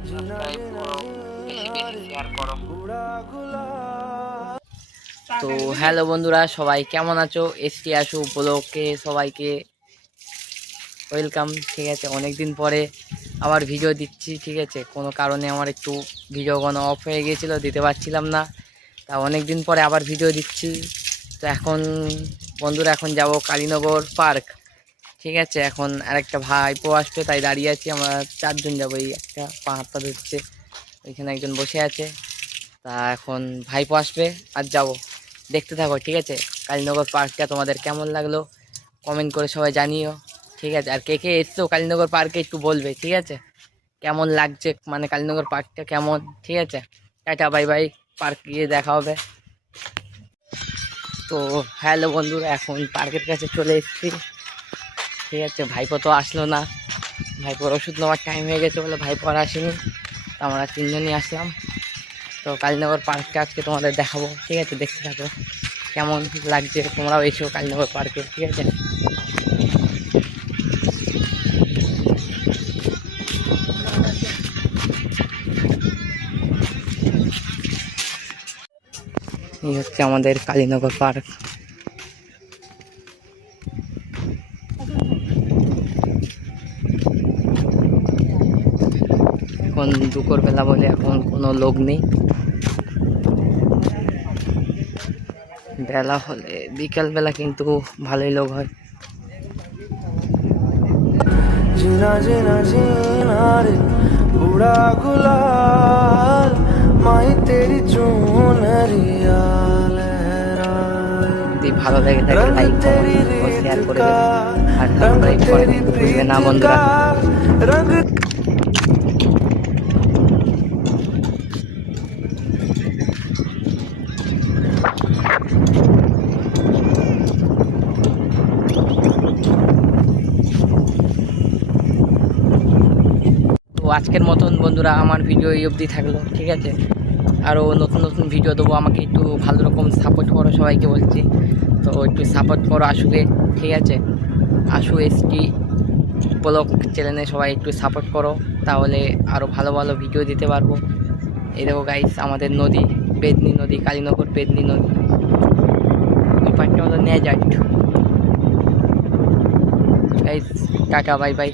Subscribe করো, বেশি বেশি শেয়ার করো। তো হ্যালো বন্ধুরা, সবাই কেমন আছো? এসটি আশু ব্লগে সবাইকে ওয়েলকাম। ঠিক আছে, অনেক দিন পরে আবার ভিডিও দিচ্ছি। ঠিক আছে, কোনো কারণে আমার একটু ভিডিও কোনো অফ হয়ে গিয়েছিলো, দিতে পারছিলাম না। তা অনেক দিন পরে আবার ভিডিও দিচ্ছি। তো এখন বন্ধুরা এখন যাব কালীনগর পার্ক। ঠিক আছে, এখন আরেকটা ভাইপো আসবে, তাই দাঁড়িয়ে আছি। আমরা চারজন যাবো। এই একটা পা হাত পা ধরছে, ওইখানে একজন বসে আছে। তা এখন ভাইপো আসবে আর যাব, দেখতে থাকো। ঠিক আছে, কালীনগর পার্কটা তোমাদের কেমন লাগলো কমেন্ট করে সবাই জানিও। ঠিক আছে, আর কে কে এসছো কালীনগর পার্কে একটু বলবে। ঠিক আছে, কেমন লাগছে, মানে কালীনগর পার্কটা কেমন। ঠিক আছে, টাটা বাই বাই, পার্ক গিয়ে দেখা হবে। তো হ্যালো বন্ধুরা, এখন পার্কের কাছে চলে এসেছি। ঠিক আছে, ভাইপো তো আসলো না, ভাইপোর ওষুধ নেওয়ার টাইম হয়ে গেছে বলে ভাইপো আর আসেনি। তো আমরা তিনজনই আসলাম। তো কালীনগর পার্কটা আজকে তোমাদের দেখাবো। ঠিক আছে, দেখতে থাকো কেমন লাগছে। তোমরাও এসো কালীনগর পার্কে। ঠিক আছে, এই হচ্ছে আমাদের কালীনগর পার্ক। এখন দুপুরবেলা বলে এখন কোনো লোক নেই। বেলা হলে বিকালবেলা কিন্তু ভালোই লোক হয়। জিনা জিনা জিনা রে উড়া গুলাল মাই তেরি চুনরিয়া লহরাए। যদি ভালো লাগে তাহলে লাইক কমেন্ট ও শেয়ার করে দেবেন, আর সাবস্ক্রাইব করে ভুলবেন না বন্ধুরা। তো আজকের মতন বন্ধুরা আমার ভিডিও এই অবধি থাকলো। ঠিক আছে, আরও নতুন নতুন ভিডিও দেবো। আমাকে একটু ভালো রকম সাপোর্ট করো, সবাইকে বলছি। তো একটু সাপোর্ট করো আশুকে। ঠিক আছে, আশু এসটি ব্লগ চ্যানেলে সবাই একটু সাপোর্ট করো, তাহলে আরও ভালো ভালো ভিডিও দিতে পারবো। এই দেখো গাইস, আমাদের নদী পেদনি নদী, কালীনগর পেদনি নদী। ওই পার্কটা হলো নেজাট। Guys tata bye by.